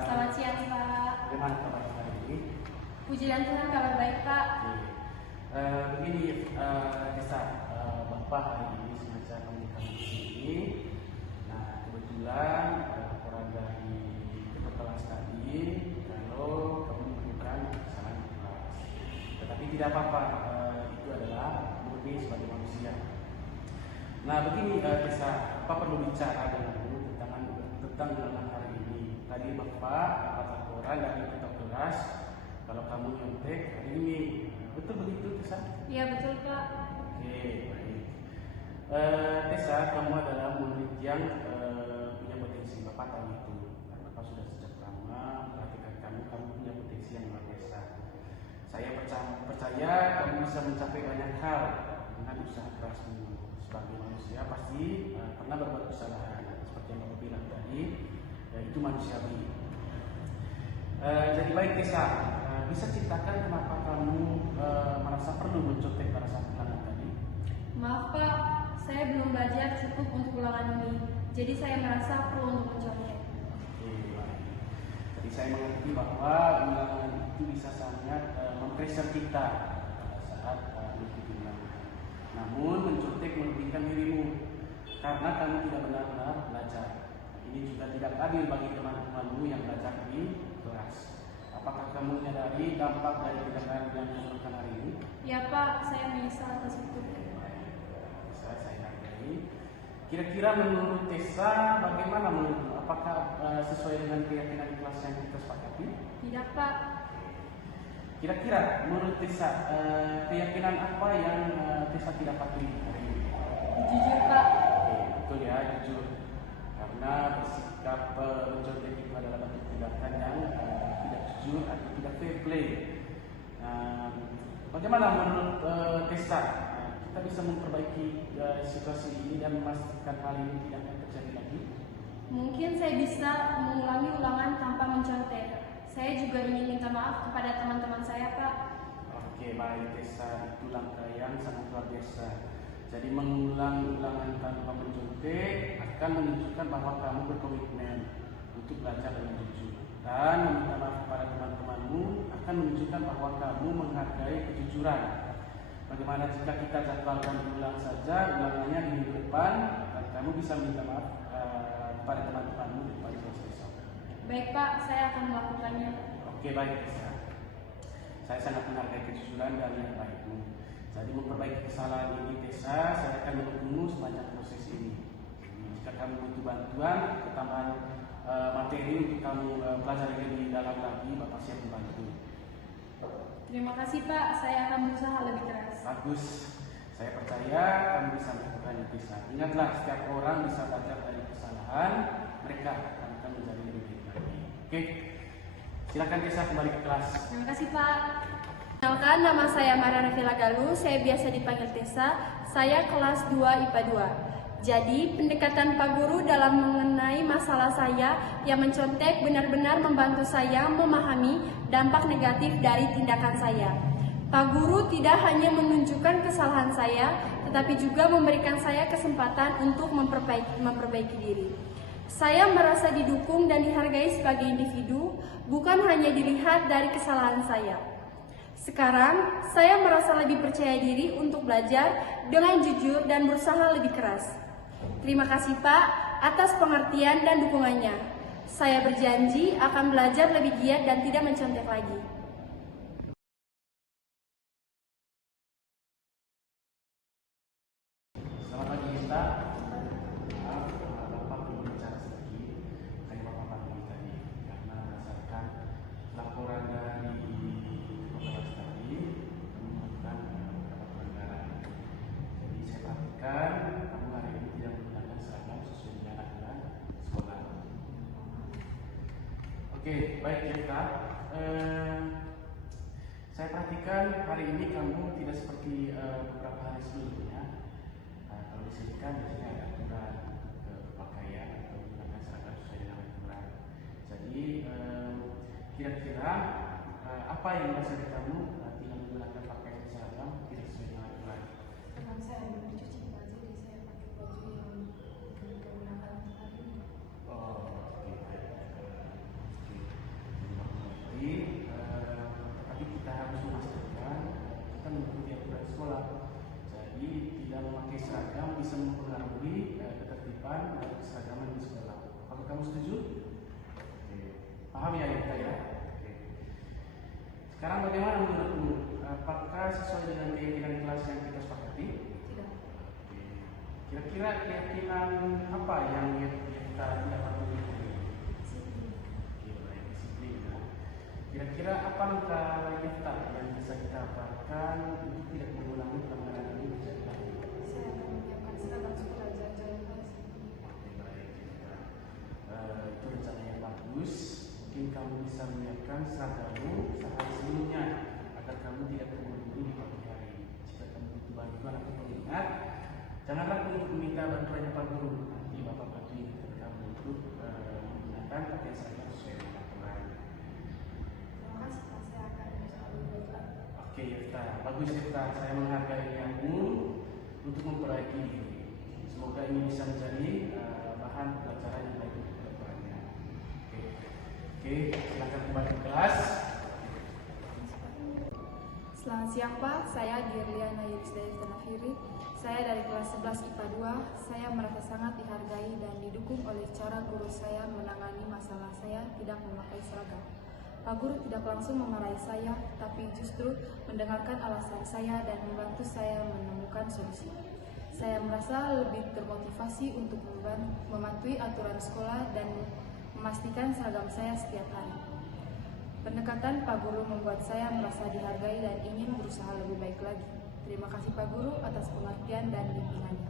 Selamat siang, Pak. Bagaimana kabar hari ini? Puji dan Tuhan, kabar baik, Pak. Begini, Desa, Bapak hari ini sengaja memberikan di sini. Nah, kebetulan laporan dari ketua kelas tadi kalau kamu menemukan kesalahan di kelas. Tetapi tidak apa-apa, itu adalah murni sebagai manusia. Nah, begini, Desa, Bapak perlu bicara denganmu tentang ulangan hari ini. Tadi Bapak dapat laporan dari ketua kelas kalau kamu nyontek hari ini. Betul begitu, Tessa? Iya, betul, Pak. Oke, baik. Tessa, kamu adalah murid yang punya potensi. Bapak tahu itu. Karena Bapak sudah sejak lama perhatikan kamu punya potensi yang luar biasa. Saya percaya kamu bisa mencapai banyak hal dengan usaha kerasmu. Sebagai manusia pasti pernah berbuat kesalahan. Seperti yang Bapak bilang tadi, itu manusiawi. Jadi baik, Tessa, bisa ceritakan kenapa kamu merasa perlu mencontek pada saat ulangan tadi? Maaf, Pak. Saya belum belajar cukup untuk ulangan ini. Jadi saya merasa perlu untuk mencontek. Oke, baik. Jadi saya mengerti bahwa ulangan itu bisa sangat mempressure kita pada saat mengikuti ulangan. Namun mencontek merugikan dirimu karena kamu tidak benar-benar belajar. Ini juga tidak adil bagi teman-temanmu yang belajar di kelas. Apakah kamu menyadari dampak dari tindakan yang dilakukan hari ini? Ya, Pak. Saya menyesal atas itu. Bisa saya hargai. Kira-kira menurut Tessa, bagaimana menurutmu? Apakah sesuai dengan keyakinan kelas yang kita sepakati? Tidak, Pak. Kira-kira menurut Tessa, keyakinan apa yang Tessa tidak patuhi hari ini? Jujur, Pak. Oke, betul ya, jujur. Karena bersikap mencontek itu adalah bentuk tindakan yang tidak jujur atau tidak fair play. Bagaimana menurut Tessa, kita bisa memperbaiki situasi ini dan memastikan hal ini tidak akan terjadi lagi? Mungkin saya bisa mengulangi ulangan tanpa mencontek. Saya juga ingin minta maaf kepada teman-teman saya, Pak. Oke, baik, Tessa, itu langkah yang sangat luar biasa. Jadi mengulang ulangan tanpa mencontek akan menunjukkan bahwa kamu berkomitmen untuk belajar dengan jujur. Dan meminta maaf kepada teman-temanmu akan menunjukkan bahwa kamu menghargai kejujuran. Bagaimana jika kita jadwalkan ulang saja ulangannya di minggu depan dan kamu bisa minta maaf kepada teman-temanmu di depan kelas besok. Baik, Pak. Saya akan melakukannya. Oke, baik, Tessa. Saya sangat menghargai kejujuran dan yang baikmu. Jadi memperbaiki kesalahan ini, Tessa, saya akan menunggumu sepanjang proses ini. Jika kamu butuh bantuan, tambahan materi untuk kamu pelajari lebih dalam lagi, Bapak siap membantu. Terima kasih, Pak. Saya akan berusaha lebih keras. Bagus. Saya percaya kamu bisa melakukannya, Tessa. Ingatlah, setiap orang bisa belajar dari kesalahan mereka dan akan menjadi lebih baik lagi. Oke, silakan Tessa kembali ke kelas. Terima kasih, Pak. Kenalkan, nama saya Mariana Villa Galuh. Saya biasa dipanggil Tessa. Saya kelas 2 IPA 2. Jadi, pendekatan Pak Guru dalam mengenai masalah saya yang mencontek benar-benar membantu saya memahami dampak negatif dari tindakan saya. Pak Guru tidak hanya menunjukkan kesalahan saya, tetapi juga memberikan saya kesempatan untuk memperbaiki diri. Saya merasa didukung dan dihargai sebagai individu, bukan hanya dilihat dari kesalahan saya. Sekarang, saya merasa lebih percaya diri untuk belajar dengan jujur dan berusaha lebih keras. Terima kasih, Pak, atas pengertian dan dukungannya. Saya berjanji akan belajar lebih giat dan tidak mencontek lagi. Selamat pagi, Gita. Maaf, Bapak perlu bicara sedikit. Oke, baik Jessica. Saya perhatikan hari ini kamu tidak seperti beberapa hari sebelumnya. Kalau di sini kan biasanya ada aturan pakaian atau menggunakan seragam sesuai dengan aturan. Jadi kira-kira apa yang mendasari kamu tidak menggunakan pakaian seragam tidak sesuai dengan aturan? Karena saya belum cuci baju, jadi saya pakai baju yang digunakan hari ini. Oh, oke, baik. Oke, jadi tetapi kita harus memastikan kita mengikuti aturan sekolah. Jadi tidak memakai seragam bisa mempengaruhi ketertiban dan keseragaman di sekolah. Apakah kamu setuju? Oke. Paham ya kita ya? Oke. Sekarang bagaimana menurutmu? Apakah sesuai dengan keyakinan kelas yang kita sepakati? Tidak. Oke. Kira-kira keyakinan apa yang kita tidak patuhi? Oke, baik, disiplin ya. Kira-kira apa langkah kita yang bisa kita dapatkan untuk tidak mengulangi pelanggaran ini menjadi lagi? Saya akan menyiapkan seragam sekolah jauh-jauh hari sebelumnya. Oke, baik kita. Itu rencana yang bagus. Mungkin kamu bisa menyiapkan seragammu sehari sebelumnya agar kamu tidak terburu-buru di pagi hari. Jika kamu butuh bantuan atau pengingat, janganlah untuk meminta bantuan Pak Guru. Nanti Bapak bantu kamu untuk menggunakan pakaian seragam sesuai dengan aturan. Terima kasih, Pak. Saya akan berusaha lebih baik lagi. Oke, Yefta. Bagus Yefta. Saya menghargai kamu untuk memperbaiki diri. Semoga ini bisa menjadi bahan pelajaran yang baik untuk kedepannya. Oke, silakan kembali ke kelas. Selamat siang Pak, saya Dirliana Yudhisdaya Tanafiri. Saya dari kelas 11 IPA 2. Saya merasa sangat dihargai dan didukung oleh cara guru saya menangani masalah saya tidak memakai seragam. Pak Guru tidak langsung memarahi saya, tapi justru mendengarkan alasan saya dan membantu saya menemukan solusi. Saya merasa lebih termotivasi untuk mematuhi aturan sekolah dan memastikan seragam saya setiap hari. Pendekatan Pak Guru membuat saya merasa dihargai dan ingin berusaha lebih baik lagi. Terima kasih Pak Guru atas pengertian dan bimbingannya.